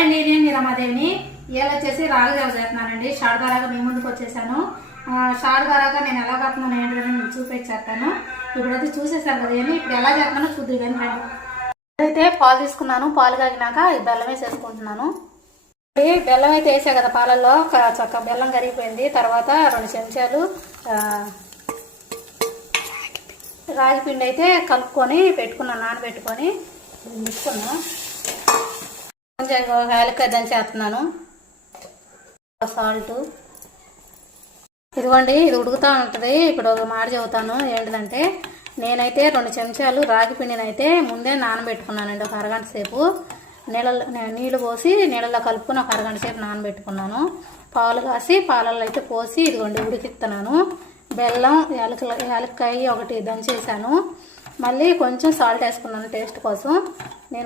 Hi అండి, నేను మీ రమాదేవిని. ఇవాళ వచ్చేసి రాగి జావ చేస్తున్నానండి. షార్ట్ గారాగా మీ ముందుకు వచ్చేసాను. షార్ట్ గారాగా నేను ఎలా కడుతున్నాను ఏంటని నేను చూపించేస్తాను. ఇప్పుడైతే చూసేసాను కదా ఏమి, ఇప్పుడు ఎలా చేస్తున్నానో చూద్దు. కానీ అయితే పాలు తీసుకున్నాను. పాలు కాగినాక బెల్లం వేసేసుకుంటున్నాను. బెల్లం అయితే వేసా కదా పాలల్లో, చక్క బెల్లం కరిగిపోయింది. తర్వాత 2 చెంచాలు రాగి పిండి అయితే కలుపుకొని పెట్టుకున్నాను, నానబెట్టుకొని తీసుకున్నాను. కొంచెం యాలక్కాయ దంచేస్తున్నాను, సాల్ట్. ఇదిగోండి, ఇది ఉడుకుతూ ఉంటుంది. ఇప్పుడు ఒక మాట చెబుతాను ఏంటిదంటే, నేనైతే 2 చెంచాలు రాగి పిండిని అయితే ముందే నానబెట్టుకున్నానండి. ఒక అరగంట సేపు నీళ్ళు పోసి నీళ్ళలో కలుపుకొని ఒక అరగంట సేపు నానబెట్టుకున్నాను. పాలు కాసి పాలల్లో అయితే పోసి ఇదిగోండి ఉడికిస్తున్నాను. బెల్లం యాలక్కాయ ఒకటి దంచేసాను. మళ్ళీ కొంచెం సాల్ట్ వేసుకున్నాను టేస్ట్ కోసం. నేను